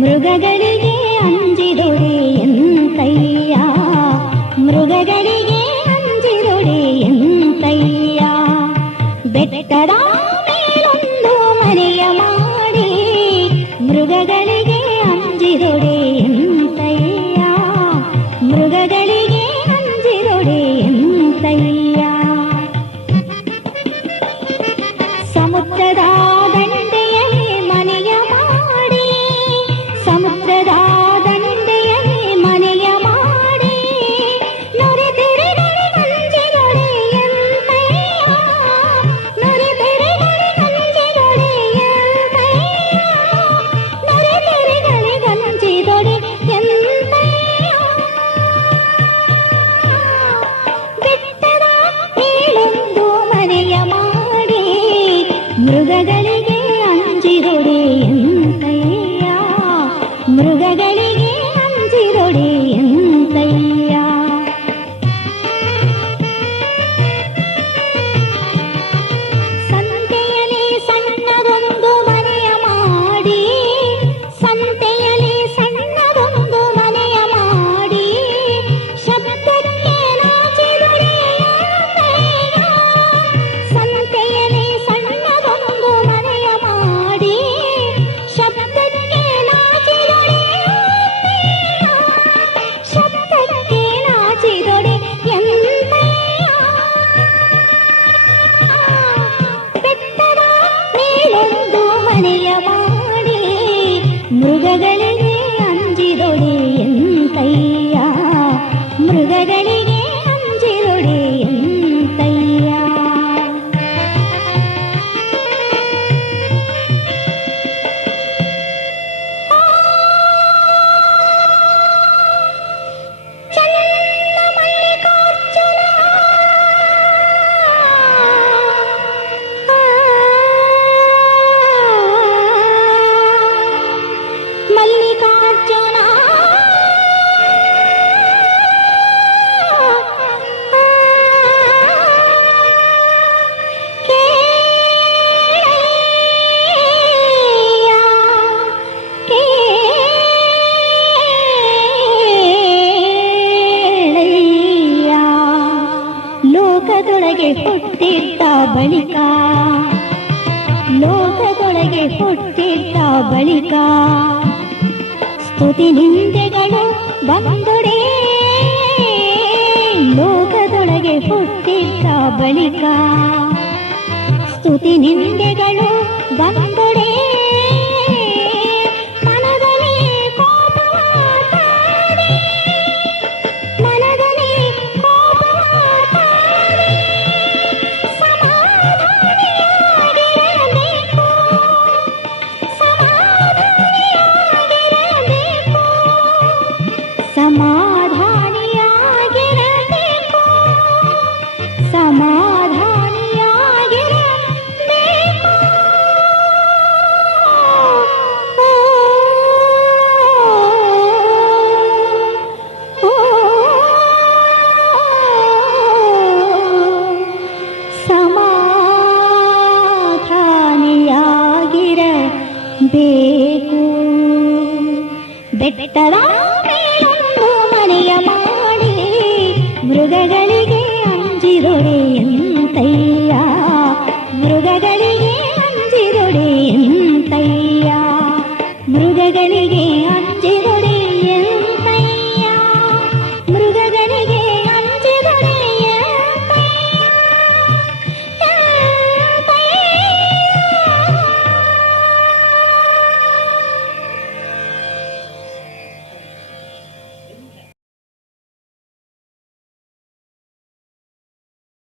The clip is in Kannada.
ಮೃಗಗಳಿಗೆ ಅಂಜಿದೊಡೆ ಎಂತಯ್ಯ ಮೃಗಗಳಿಗೆ ಅಂಜಿದೊಡೆ ಎಂತಯ್ಯ ಬೆಟ್ಟದ ಮೇಲೊಂದು ಮನೆಯ ಮಾಡಿ ಮೃಗಗಳಿಗೆ ಅಂಜಿದೊಡೆ ಎಂತಯ್ಯ ಮೃಗಗಳಿಗೆ ಅಂಜಿದೊಡೆ ಎಂತಯ್ಯ ಸಮುದ್ರದ ಮೃಗಗಳಿಗೆ ಅಂಜಿರೊಡೆ ಮೃಗಗಳಿಗೆ ಅಂಜಿದೊಡೆ ಹುಟ್ಟಿದ್ದ ಬಳಿಕ ಲೋಕದೊಳಗೆ ಹುಟ್ಟಿದ್ದ ಬಳಿಕ ಸ್ತುತಿ ನಿಂದೆಗಳು ಬಂದೊಡೆ ಲೋಕದೊಳಗೆ ಹುಟ್ಟಿದ್ದ ಬಳಿಕ ಸ್ತುತಿ ನಿಂದೆಗಳು ಬಂದೊಡೆ. ಸಮಾಧಾನಿಯಾಗಿರಬೇಕು ಬೆಟ್ಟದ ಮನೆಯ ಮಾಡಿ ಮೃಗಗಳಿಗೆ ಎಂತಯ್ಯ